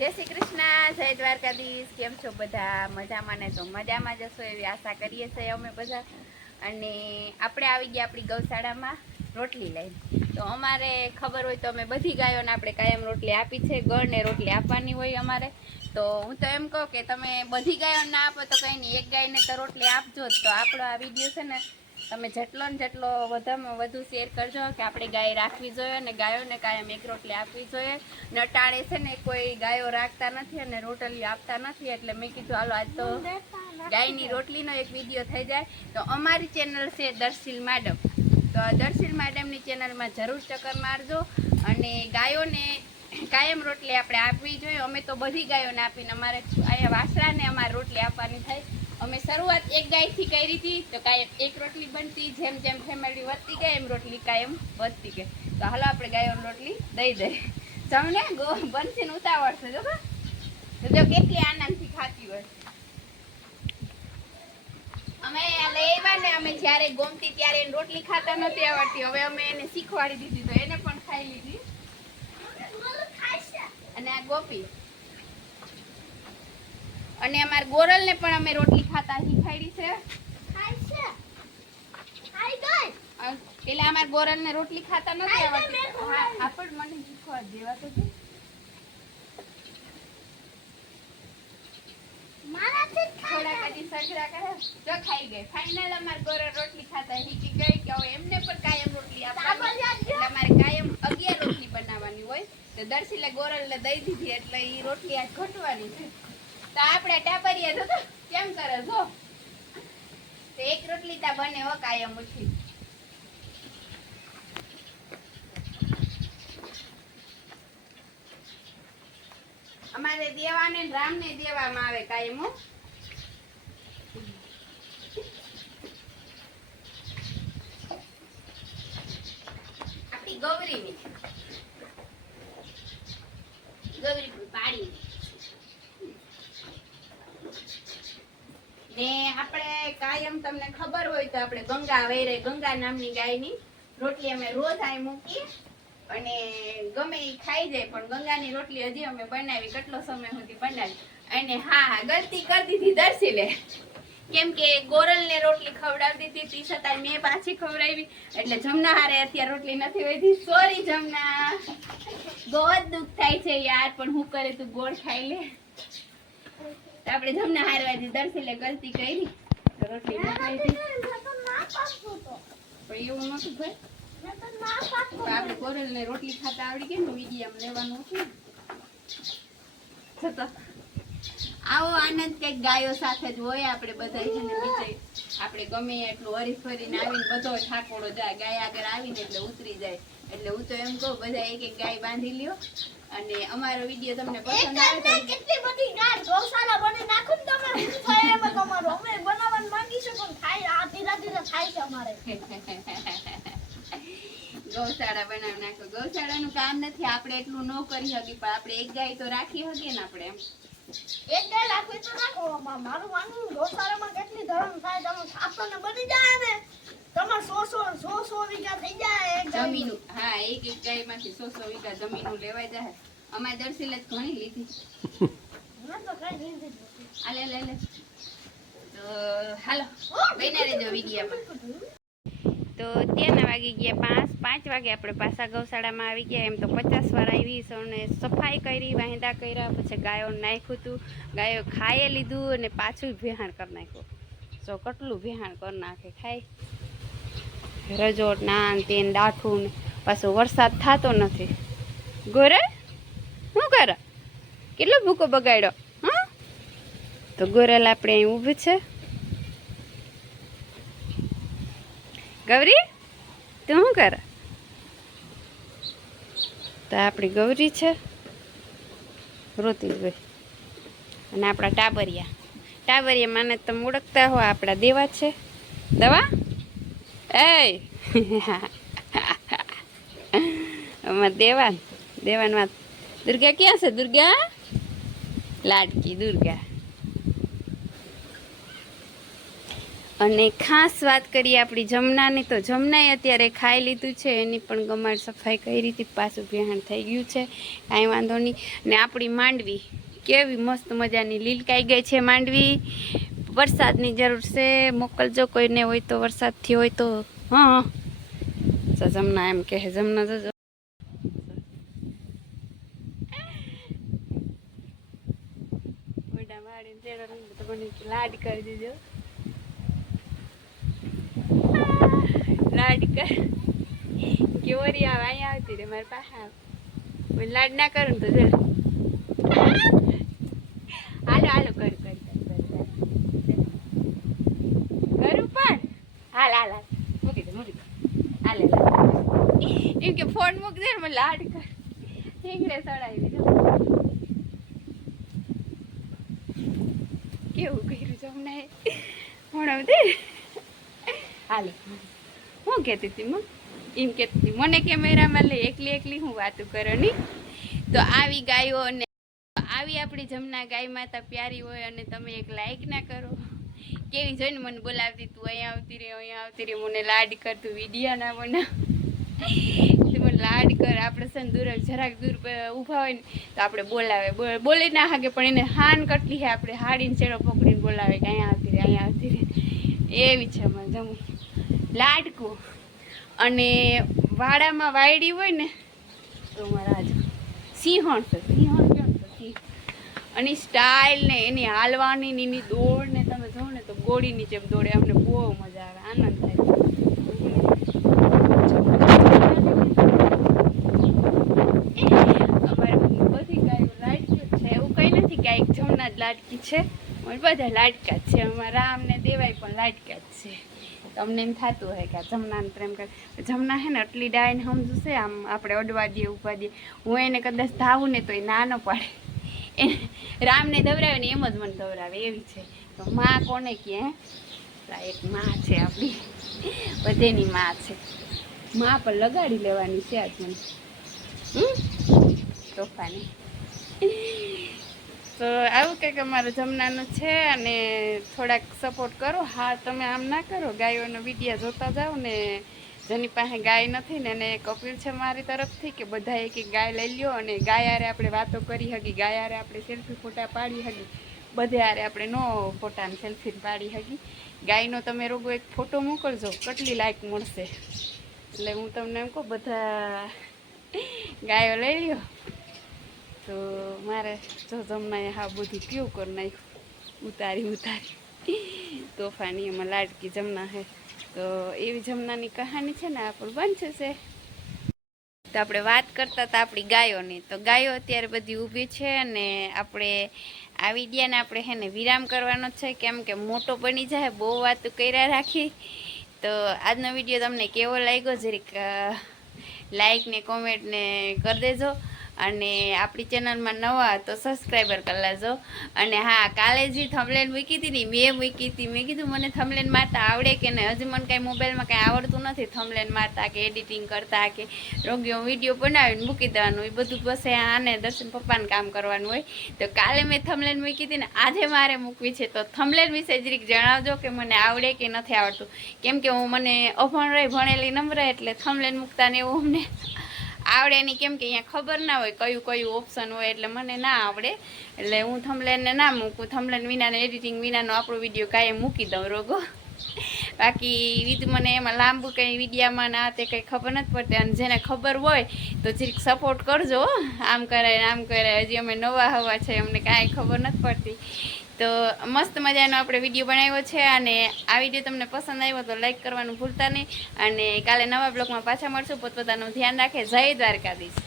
જય શ્રી કૃષ્ણ, જય દ્વારકાધીશ. કેમ છો બધા? મજામાં ને? તો મજામાં જશો એવી આશા કરીએ છીએ અમે બધા. અને આપણે આવી ગયા આપણી ગૌશાળામાં રોટલી લઈને. તો અમારે ખબર હોય તો અમે બધી ગાયોને આપણે કાયમ રોટલી આપી છે. ગળને રોટલી આપવાની હોય અમારે. તો હું તો એમ કહું કે તમે બધી ગાયોને ના આપો તો કંઈ નહીં, એક ગાયને તો રોટલી આપજો જ. તો આપણો આ વિડીયો છે ને તમે જેટલો ને જેટલો વધારેમાં વધુ શેર કરજો કે આપણે ગાય રાખવી જોઈએ અને ગાયોને કાયમ એક રોટલી આપવી જોઈએ. નટાળે છે ને કોઈ ગાયો રાખતા નથી અને રોટલી આપતા નથી, એટલે મેં કીધું હાલો આજ તો ગાયની રોટલીનો એક વિડીયો થઈ જાય. તો અમારી ચેનલ છે દર્શીલ મેડમ, તો દર્શીલ મેડમની ચેનલમાં જરૂર ચક્કર મારજો. અને ગાયોને કાયમ રોટલી આપણે આપવી જોઈએ. અમે તો બધી ગાયોને આપીને અમારે અહીંયા વાસરાને અમારે રોટલી આપવાની થાય. અમે શરૂઆત એક ગાયથી કરી હતી, તો કાયમ એક રોટલી બનતી. જેમ જેમ ફેમિલી વધતી ગઈ એમ રોટલી કાયમ વધતી ગઈ. તો હાલો આપણે ગાયોને રોટલી દઈ દઈએ. તમને બનશીને ઉતાવળ છે જો કેટલી આનંદથી ખાતી હોય. અમે લઈ આવ્યા ને, અમે જ્યારે ગોમતી ત્યારે એને રોટલી ખાતા નથી આવડતી. હવે અમે એને શીખવાડી દીધી તો એને પણ ખાઈ લીધી. અને આ ગોપી અને અમાર ગોરલ ને પણ અમે રોટલી ખાતા શીખવાડી છે. પેલા અમાર ગોરલ ને રોટલી ખાતા નથી આવડતી. આપણ મને શીખવાડ દેવા તો છે. થોડા કદી સજરા કરે જો ખાઈ ગઈ. ફાઇનલ અમાર ગોરલ રોટલી ખાતા શીખી ગઈ કે હવે એમને પણ કાયમ રોટલી આપવાની. એટલે અમારે કાયમ 11 રોટલી બનાવવાની હોય. તો દર્શીલે ગોરલ ને દઈ દીધી એટલે ઈ રોટલી આજ ઘટવાની છે. તો આપણે ટાબરિયા જો કેમ કરે જો, તો એક રોટલી તા બને હો કાયમ ઓછી. અમારે દેવાને રામને દેવામાં આવે કાયમ હો. આપણી ગૌરીની પાડી ને આપણે કાયમ તમને ખબર હોય તો આપણે ગંગા વેરે ગંગા નામની ગાયની રોટલી અમે રોજ આઈ મૂકીએ અને ગમે એ ખાઈ જાય. પણ ગંગાની રોટલી હજી અમે બનાવી, કેટલો સમય સુધી બનાવી. અને હા ગલતી કરી દીધી દર્શીલે, કેમ કે ગોરલ ને રોટલી ખવડાવતી હતી તી છતાં મેં પાછી ખવડાવી. એટલે જમના હારે અત્યારે રોટલી નથી વધી. સોરી જમના, બહુ જ દુઃખ થાય છે યાર, પણ હું કરે તું ગોળ ખાઈ લે. આપણે જમના હારવાજી દર્શીલે ગલતી કરી રોટલી નથી પણ એવું નતું ભાઈ. આપણે ગોરલ ને રોટલી ખાતા આવડી ગઈ ને વિડીયો લેવાનું હતું. આવો આનંદ કઈક ગાયો સાથે જ હોય. આપણે બધા છે ને બીજે આપણે ગમે એટલું હરી ફરીને આવીને બધો ઠાકોડો જાય, ગાય આગળ આવીને એટલે ઉતરી જાય. એટલે હું તો એમ કહું બધા એક એક ગાય બાંધી લ્યો. અને અમારો વિડીયો તમને પસંદ આવે તો કેટલી બધી ગાય ગૌશાળા બની નાખો ને તમે. હું થાય એમ તમારો અમે બનાવવાનું માંગી છે પણ થાય આ ધીરે ધીરે થાય છે અમારે. ગૌશાળા બનાવી નાખો. ગૌશાળાનું કામ નથી, આપણે એટલું ન કરી શકીએ પણ આપણે એક ગાય તો રાખી શકીએ ને. આપણે એમ એક ગાય રાખવી તો રાખો. મારું માનવું ગૌશાળામાં કેટલી ધર્મ થાય, તમે આપણને બની જાય ને તમાર 100 વીઘા થઈ જાય જમીન. હા એક એક ગાય માંથી 100 વીઘા જમીન લેવાઈ જાય. અમારે દર્શીલે જ ઘણી લીધી. તો કઈ લીધી આલે લે લે. તો હાલો બને રહેજો વિડીયોમાં. તો ત્યાંના વાગી ગયા 5 વાગે આપણે પાછા ગૌશાળામાં આવી ગયા. એમ તો 50 વાર આવી અને સફાઈ કરી, વાંદા કર્યા, પછી ગાયો નાખ્યું હતું. ગાયો ખાઈ લીધું અને પાછું ભેહાણ કરી નાખ્યું. તો કેટલું ભેહાણ કરી નાખે, ખાઈ રજોટ નાન તેન દાઠું. પાછો વરસાદ થતો નથી. ગોરે શું કરે? કેટલો ભૂકો બગાડ્યો હા? તો ગોરેલ આપણે અહીં ઊભું છે. ગૌરી તું શું કરે? તો આપણી ગૌરી છે રોતી જ હોય. અને આપણા ટાબરિયા મને તમે ઓળખતા હો, આપણા દેવા છે. દવા એ અમાર દેવાનમાં દુર્ગા ક્યાં છે? દુર્ગા લાડકી દુર્ગા. અને ખાસ વાત કરીએ આપણી જમનાની, તો જમનાએ અત્યારે ખાઈ લીધું છે, એની પણ ગમાડ સફાઈ કરી હતી, પાછું બિહાણ થઈ ગયું છે, કાંઈ વાંધો નહીં. ને આપણી માંડવી કેવી મસ્ત મજાની લીલકાઈ ગઈ છે માંડવી. વરસાદની જરૂર છે, મોકલજો કોઈને હોય તો, વરસાદથી હોય તો. હા જમના એમ કહે, જમના જજો. લાડ કરી દીધો, લાડ કર કેવરી આવે અહીંયા આવતી રે મારી પાસે. લાડ ના કરું તો જરા હાલો હાલો કરું પણ હાલ હાલ હાલ મૂકી દે હાલે એમ કે ફોન મૂકી દે ને લાડ કર ઠીકડે સડાવી દો. કેવું કર્યું છે હમણાં ભણાવ દે હાલે. હું કહેતી હતી એમ કહેતી હતી મને કેમેરામાં લે એકલી હું વાતું કરો ની. તો આવી ગાયો અને આવી આપણી જમના ગાય માતા પ્યારી હોય અને તમે એક લાઈક ના કરો. કેવી જોઈને મને બોલાવતી, તું અહીંયા આવતી રે મને લાડ કર, તું વિડીયો ના બના મને લાડ કર. આપણે છે ને દૂર જરાક દૂર ઊભા હોય ને તો આપણે બોલાવે, બોલી ના હાગે પણ એને હાન કટલી હે આપણે હાડીને ચેડો પકડીને બોલાવે કે અહીંયા આવતી રે એવી છે અમારે જમું લાડકું. અને વાડામાં વાયડી હોય ને તો મારા સિંહણ છે, સિંહણ કેમ છે સિંહ. અને સ્ટાઇલ ને એની હાલવાની ને એની દોડ ને તમે જો ને તો ગોળીની જેમ દોડે, અમને બહુ મજા આવે, આનંદ થાય. અમારે બધી ગાયો લાડકી છે, એવું કઈ નથી કે એક જમના જ લાડકી છે, બધા લાડકા જ છે. અમારા રામ ને દેવાય પણ લાડકા જ છે. તમને એમ થતું હોય કે આ જમનાને પ્રેમ કરે, જમના હે ને આટલી ડાયને સમજુ છે, આમ આપણે અડવા દઈએ ઉભા દઈએ. હું એને કદાચ ધાવું ને તો એ ના ન પાડે, એને રામને ધવરાવે ને એમ જ મને ધવરાવે એવી છે. તો માં કોને કહે? એક માં છે આપણી, બધેની માં છે. માં પણ લગાડી લેવાની છે આજ મને તોફાની. તો આવું કંઈક અમારે જમનાનું છે. અને થોડાક સપોર્ટ કરો. હા તમે આમ ના કરો, ગાયોનો વિડીયો જોતા જાઓ ને જેની પાસે ગાય નથી ને એને એક અપીલ છે મારી તરફથી કે બધા એક એક ગાય લઈ લ્યો અને ગાય હારે આપણે વાતો કરી હકી, ગાય હારે આપણે સેલ્ફી ફોટા પાડી હકી, બધે હારે આપણે નો ફોટાને સેલ્ફી પાડી હકી. ગાયનો તમે રોગો એક ફોટો મોકલજો, કેટલી લાઈક મળશે. એટલે હું તમને એમ કહું બધા ગાયો લઈ લ્યો. તો મારે જો જમનાએ હા બધું કેવું કરી નાખ્યું, ઉતારી તોફાની. એમાં લાડકી જમના હે. તો એવી જમનાની કહાની છે ને આપણું બનશે છે. તો આપણે વાત કરતા હતા આપણી ગાયોની. તો ગાયો અત્યારે બધી ઊભી છે અને આપણે આ વિડીયાને આપણે હે ને વિરામ કરવાનો છે, કેમ કે મોટો બની જાય, બહુ વાતો કર્યા રાખી. તો આજનો વિડીયો તમને કેવો લાગ્યો જરીક લાઈક ને કોમેન્ટ ને કરી દેજો. અને આપણી ચેનલમાં નવા તો સબસ્ક્રાઈબર કરી લેજો. અને હા, કાલે જે થંબનેલ મૂકી હતી ને મેં મૂકી હતી, મેં કીધું મને થંબનેલ મારતા આવડે કે નહીં. હજી મને કાંઈ મોબાઈલમાં કાંઈ આવડતું નથી થંબનેલ મારતા કે એડિટિંગ કરતા કે રોગીઓ વિડીયો બનાવીને મૂકી દેવાનું, એ બધું પછી આને દર્શન પપ્પાને કામ કરવાનું હોય. તો કાલે મેં થંબનેલ મૂકી હતી ને આજે મારે મૂકવી છે. તો થંબનેલ વિશે જરીક જણાવજો કે મને આવડે કે નથી આવડતું, કેમ કે હું મને અભણ રહી ભણેલી નંબર એટલે થંબનેલ મૂકતા ને એવું અમને આવડે નહીં, કેમ કે અહીંયા ખબર ના હોય કયું ઓપ્શન હોય, એટલે મને ના આવડે. એટલે હું થંબનેલને ના મૂકું, થંબનેલ વિનાને એડિટિંગ વિનાનો આપણો વિડીયો કાંઈ મૂકી દઉં રોગો. બાકી મને એમાં લાંબુ કંઈ વિડીયામાં ના તે કંઈ ખબર નથી પડતી. અને જેને ખબર હોય તો જરીક સપોર્ટ કરજો, આમ કરાય આમ કરાય. હજી અમે નવા હવા છે, અમને કાંઈ ખબર નથી પડતી. તો મસ્ત મજાનો આપણે વિડીયો બનાવ્યો છે. અને આ વિડીયો તમને પસંદ આવ્યો તો લાઈક કરવાનું ભૂલતા નહીં. અને કાલે નવા બ્લોગમાં પાછા મળશું. પોતપોતાનું ધ્યાન રાખે. જય દ્વારકાધીશ.